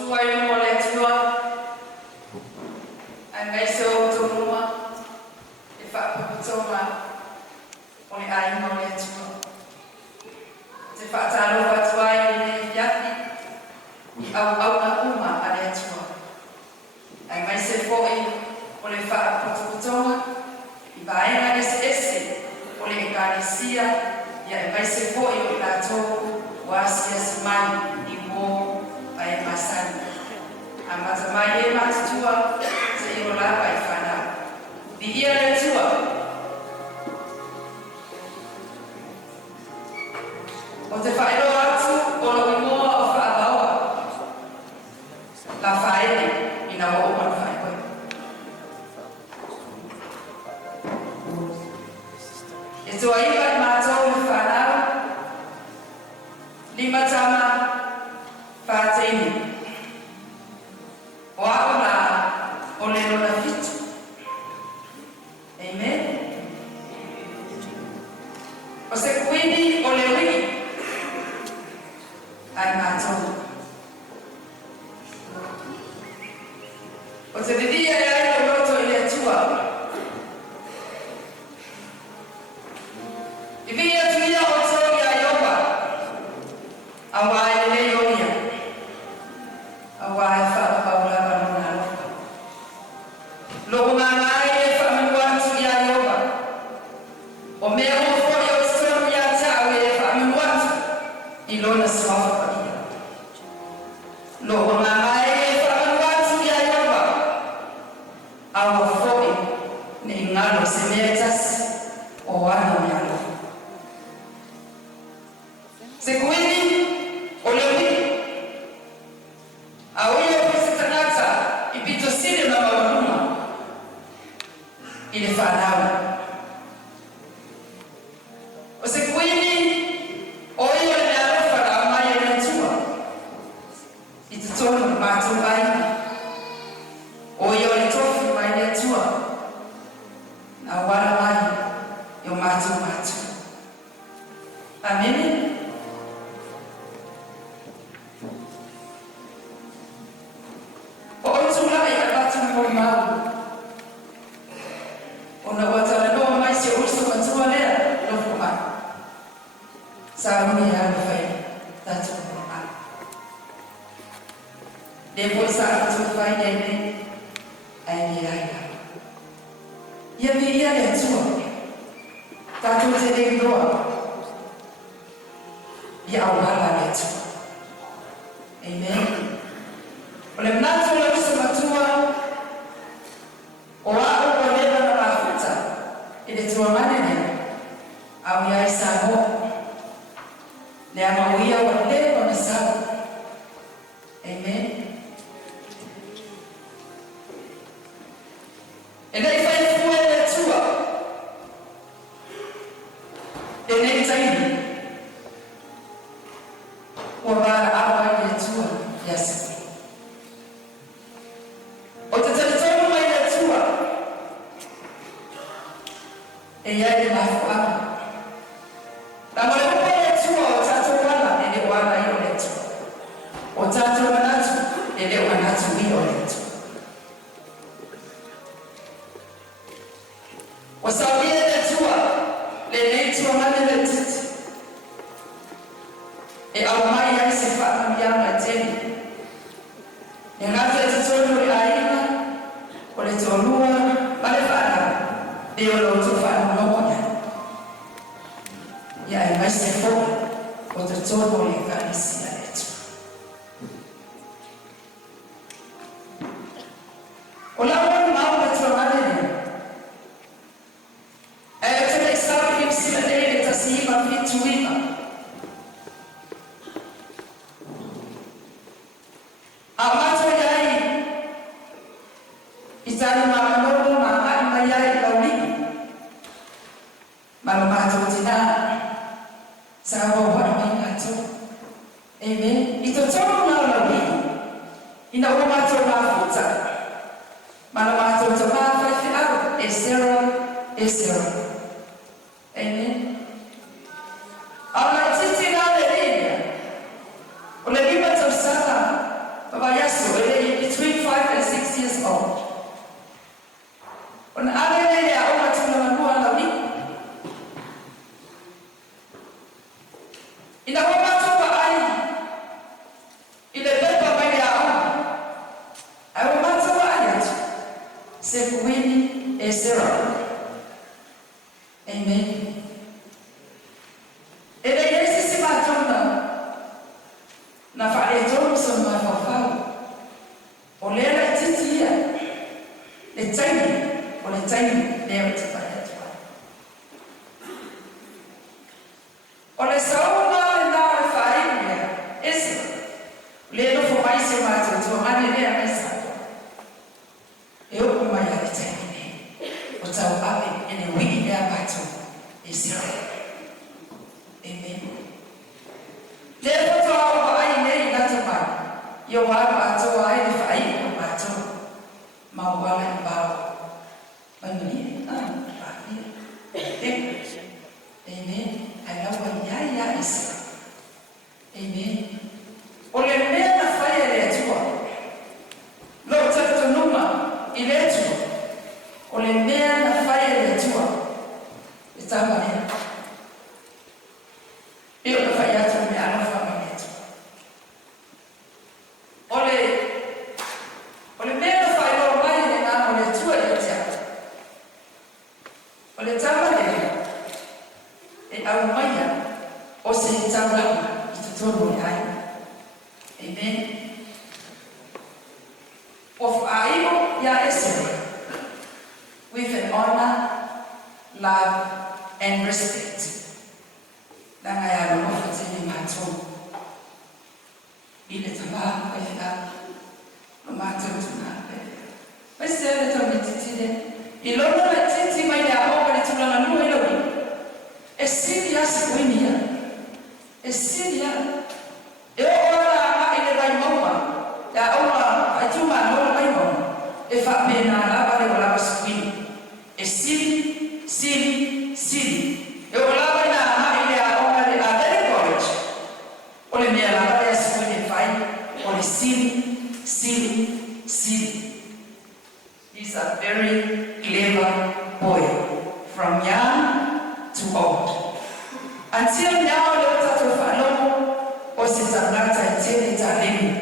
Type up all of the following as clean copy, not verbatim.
tua e mo le tua. Ai mai se o to mua. E fa toma. O le ai mo le tua. Te fa talo fa tua e le yaki. I au na uma a le tua. Ai mai se foi o le fa toma. I vaenga ese. O le ekalisia. Ia e mai se foi o la to. Wasia simai i mo ai masani. Amata mai e matua se i rola ai fana. Di ia le tua. O te whaero atu o lo imoa o whaabaua. La whaere i na o man whaekoe. E tua iwa i mātou i whanau. Lima tama whāteini. O ako la o le lona fitu. Amen. O se kuini o le wini. Ai mātou. O te didia e ai o roto i le tua. I via tuia o tau i a Iowa. Awai le yonia. Awai fa paula banana. Lo ngai e fa mwantu ya yoba. O me o fo yo strom ya tawe e fa mwantu. Ilona swafa pa ia. Lo ngai e fa mwantu ya yoba. Awa fo ne ngalo semetas o ano ya. Se kuini o le wini. A oia o presitanata i pito sire na mawaruma. I le whanau. O se kuini o ia le arofa na mai e na tua. I te tono mātou mai. O ia le tofu mai le tua. Na wara mai i o mātou mātou. Amen. Sauni ya fai tatu ma. Depois sa tu fai dele ai ni ai. Ia via le tua. Tatu te de doa. Ia wala le tua. Amen. Ole mnato le matua. O a o le na mafuta. Ile tua manene. Au ya isa ho. Le amauia o le o na sau. Amen. E nei fai fue le tua. E nei taini. O vara awa le tua. Yes. O te teletono mai le tua. E ia le mafua. La mole upe le tua o tato wala e le wala i o le tua. O tato manatu e le wanatu i o le tua. O saulia le tua le nei tua mane le titi. E au mai ai se wha miama teni. E ngate te tono i aina o le tonua ma le whana e o lo tu whana nomonia. Ia e mai se fo o te tono i kanisia e tua. O la wani mau le tua manene. E te le sabi ki sila le tasi ima fitu ima. A mato iai i tani mamanono ma ai mai iai lauliki. Malo mato tina sa o wani mai ngato. Amen. I to tono na lauliki. Ina o mato mafuta. Malo mato to mafai fi au e zero. Amen. Alla titi na le linea. O le lima to sana. Baba yasi Sarah. Amen. Ele esse se matona na fare jono sama fafau. Olera titia. Le tsaini le tsaya tswa. Ole sauna na fare esse. Le no fo mais se mata to ane le amesa. Eu como ia tsaini. O tsau ape ene wiki ya bato. Israel. Amen. Lepo to ai nei na to ba. Yo wa ba to ai ni fai ko ba to. Ma wa lai ba. Bani ba ni. Amen. Ala wa ya Israel. Amen. Ole me na fai le to. Lo to numa ile to. Ole me na fai le to. Estaba bien. Io lo fai a me hanno fatto. Ole me lo fai lo mai ne hanno le tue iniziate. Ole tava le e a umaya o se tava tutto ai. Amen. Of aibo ya esere with an honor, love and respect. Danga ya lo fatini mato. Ile taba kwa lo mato tuna. Bese le to mititide. Ilolo la titi mai ya o le tuna na no ilo. Esidia sikuinia. Esidia. E ora ma ile vai mama. Ya ora atuma no mai mama. E fa pena la vale la sikuini. Siri. E ora vai na Siri. He's a very clever boy, from young to old. Until now, Dr. Falomo was his anata until it's a living.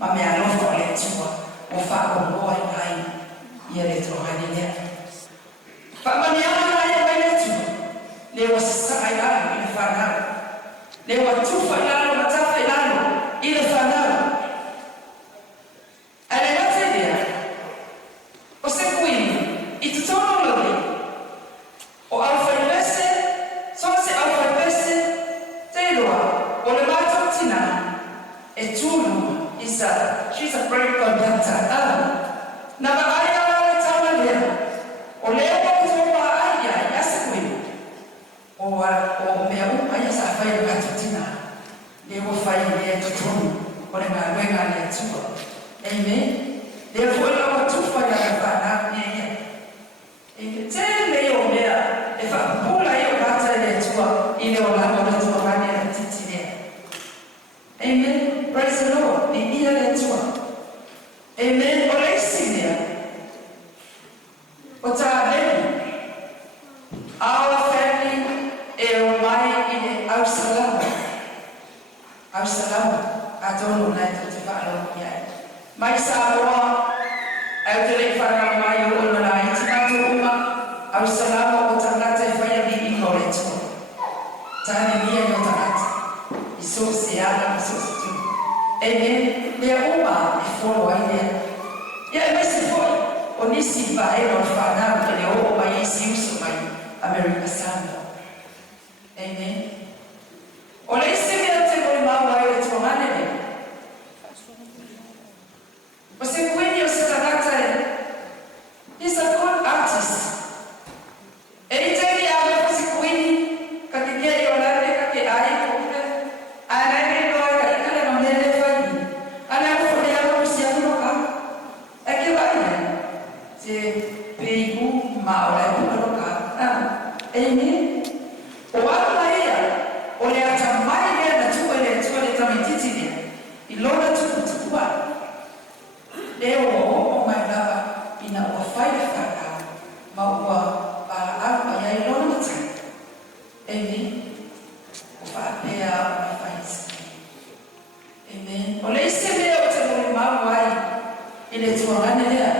Mamma Alonso Letua, or Fabo boy, I hear it or Hania. But Maniana, there was a side in the Fanal. There were two Fanal, but a Fanal in the Fanal. She's a great conductor. Never I tell her, or Leo to Aya, yes, or Mel, I find Catutina. They will find there to Tom, or in my way on their tour. Amen. Therefore, our two for your father, and tell Leo there, if I pull a battle there tour, in your land to run and teach there. Amen. Praise the Lord. The ear and tour. Amen. What's our name? Our family, Absalom. I don't know that to follow yet. My son, elderly father, my own life, Absalom, what I'm not a fire being college. Time here, not that. It's so sad, so amen. They are all before one year. Yeah, Mr. Boy, only see by or father, and they all by his use of my American son. Amen. Only see me at the Mama to manage. But say, when you sit at that time, he's a good artist. Anytime you have a queen, can get your life, can I Amen. Ole atamai na tuwe tamititi ilona tukua. Leo o my baba ina wafaida kaka maua alma ya ilona tani. Amen. Ufapea wafaisi. Amen. Ole iseme otemuri mawai ile tuangane lea.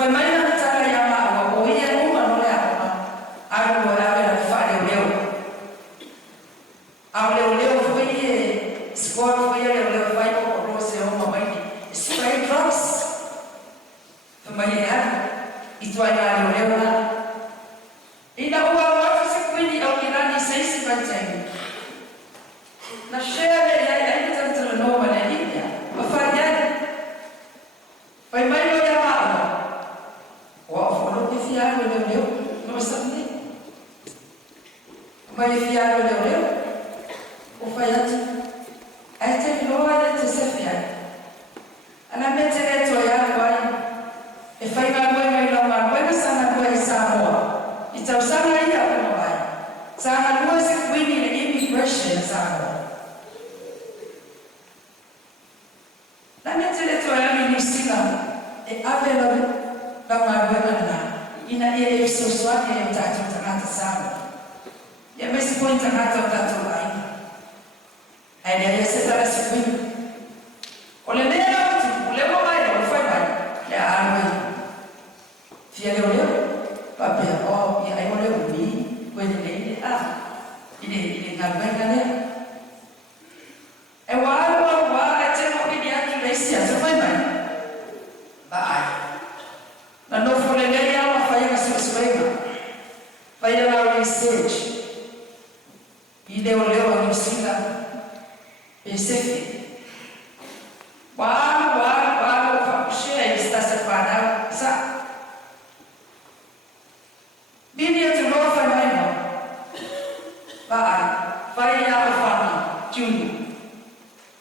fai mai na tala ia ma o ia uma no le ama. Aro o lawe la wha leo. Ao leo foi e score foi leo vai o rose o mamãe. Spray drops. Fai mai e ano. I tuai na leo na. Ina ua wafu se kuini au kirani seisi panteng. Na share ya tanto no mana linya. Mafanya. Fai mai lo ya ma. Wa folo ke fiaro leo no sabni. Mai fiaro leo. O fai atu. Ai te loa te sefia. Ana metere to ya wai. E fai na mai la ma mai sana ko Samoa. Itau sana ia ko mai. Sana lua se kuini le immigration sana. Na metere to ya ni sila. E avela la ma na. Ina ia so swake e tatu tanata sana. Ya mesi point tanata tatu lai. Ai ia se tara se kuini. Ole leo le mo mai o fai mai. Le arwe. Fia leo. Papi oh ya ai ole umi kweli ni ini ngabanga ne e wa ate mo bi dia ki lesia so fai mai ba ai na no fole le ya wa fai ka so swema fai la research ile ole wa msila pesefi wa fa share esta separa sa Bini tu lo fai mai no. Vai, vai ya fana, juni.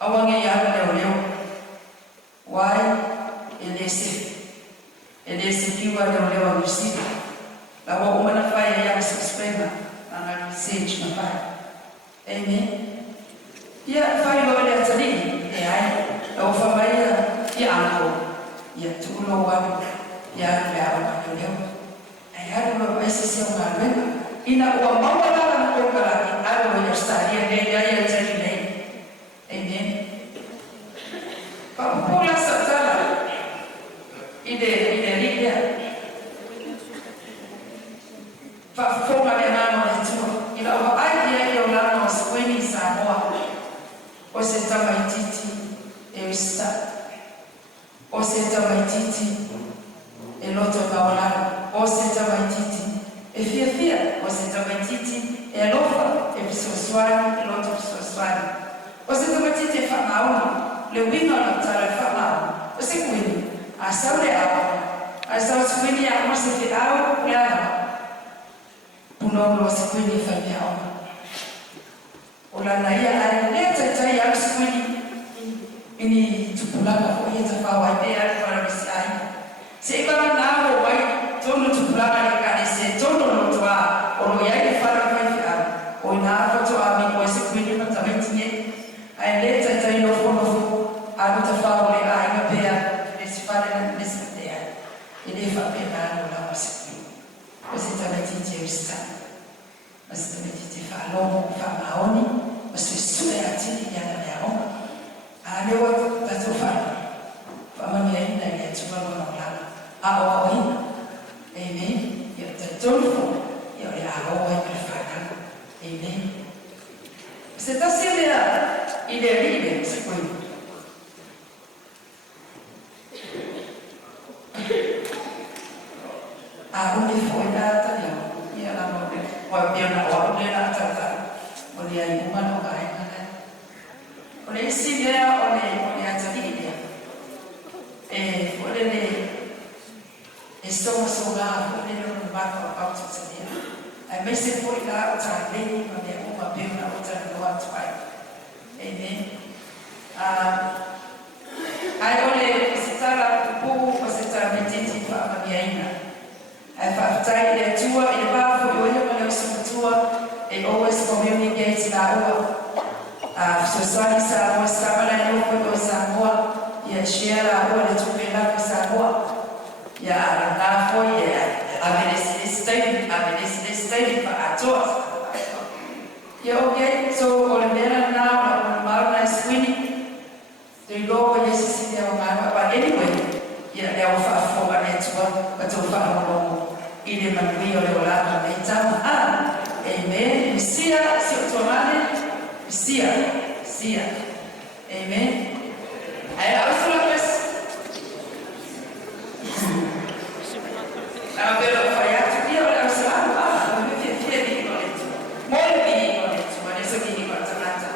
Awange ya leo. Wai elese kiwa leo msika. Lawa umana fai ya suspenda na research na fai. Amen. Ya fai lo le tani e ai. Lawa fai ya anko. Ya tu lo wa ya leo. Ayado lo ese se uma lena ina o mawala na kokala ni aro ya staria ne ya tani ne amen pa pula satala ide lidia fa forma de nano de tu ina o idea yo nano sweni Samoa o se tamaititi e sta o se tamaititi e loto kaolano o se tamatiti e fia o se tamatiti e lofa e pisoswani e loto pisoswani o se tamatiti e famauna le wino na tala famauna o se kuini a saure a saure kuini a mo se fi au plana puno o se kuini fami au o la na ia a leta tai au se kuini ini tupulaka o ia tafawa e a para misai se kama nao wai tono tupulaka ni kanise tono no toa o no yai fara mai fa o na fa toa mi ko se kwini matamenti ai leta tai no fono a no tafa o le ai na pea le se fare na nestea e fa pena no la wasi o se tamenti te sta o se tamenti te fa lo fa maoni o se sue ati ya na yao a le wa ta to fa mami ina ya tuma no la aoi amen ya tolfo ya aoi perfana amen c'est assez là il est libre c'est quoi on est foi data ya la no wa bien na tata on est ai uma no kai on est ici là on est à Tadidia et on est estamos sogar o menino no barco about Tanzania. A messe foi lá o também uma pena outra no outro pai. Amen. Aí olha se tá lá o povo você tá metendo para a minha ina. Aí faz ele tua ele vai foi olha para o seu tua e always communicate na rua. Socializa o trabalho no foi o Samoa e a share a rua de tudo com Samoa. Ya na foi a para todos. Ya okay, so olha na mal na screen. The logo yes is there but anyway, ya é o fa for a network. Pero fai atu dia o le selalu me fie ni ko le tu. Mo le ni ko le tu, ma le so ki ko tata.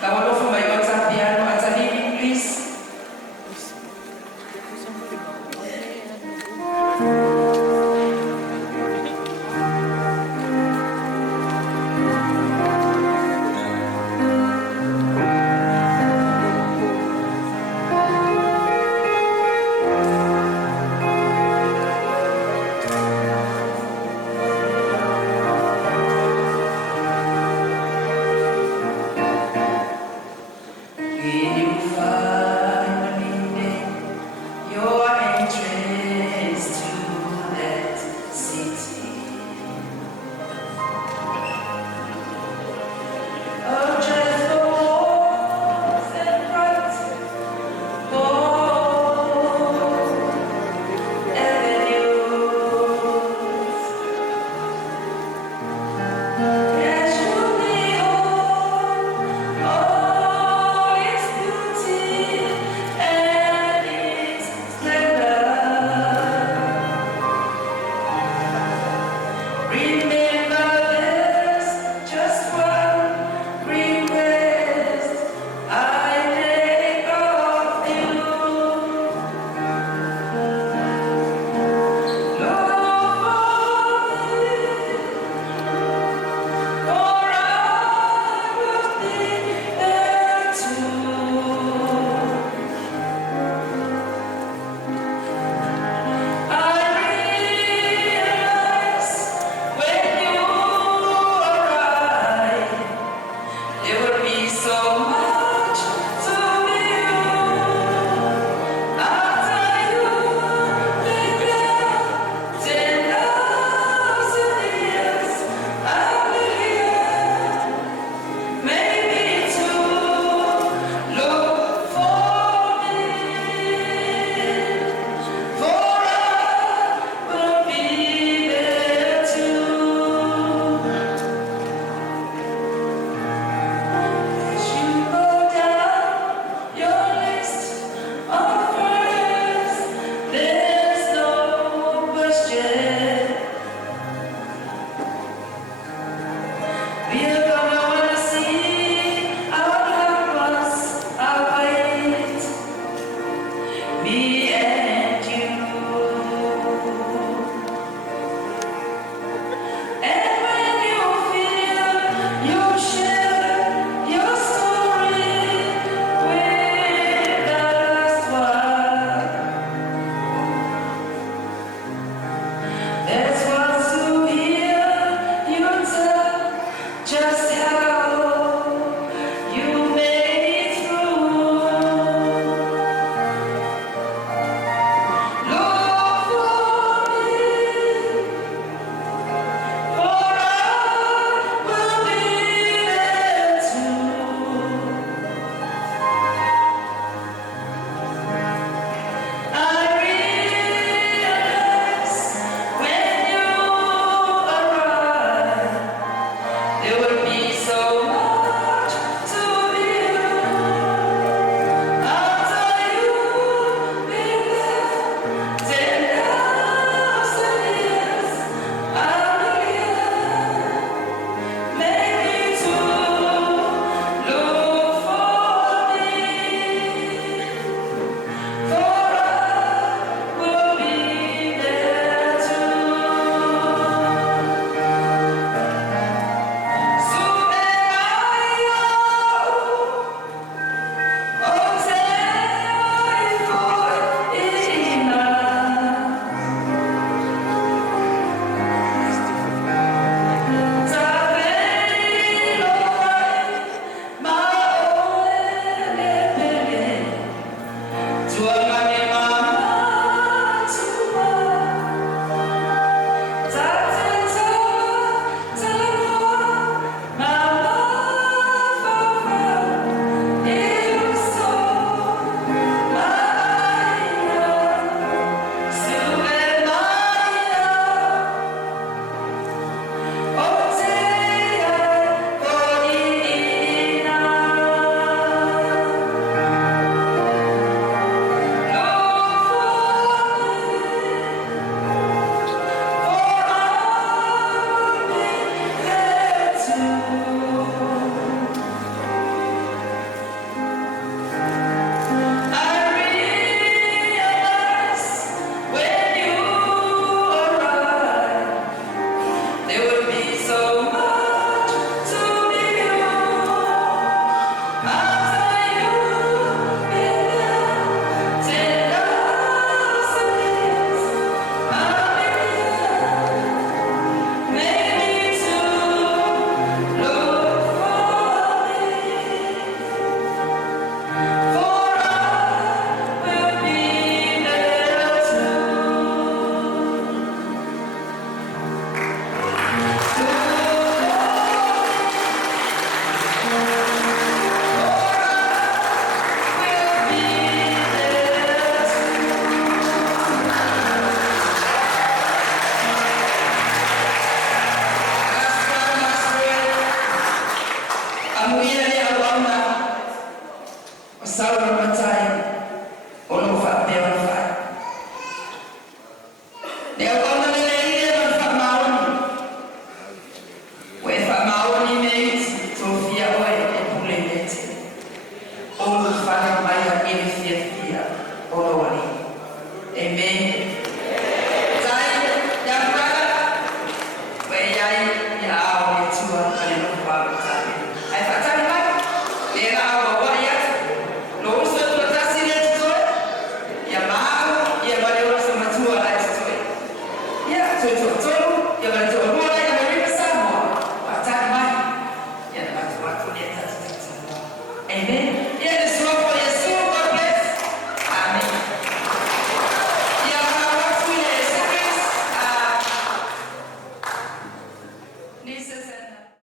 Ka wo fo mai ko tsa piano ata ni please. Yeah, so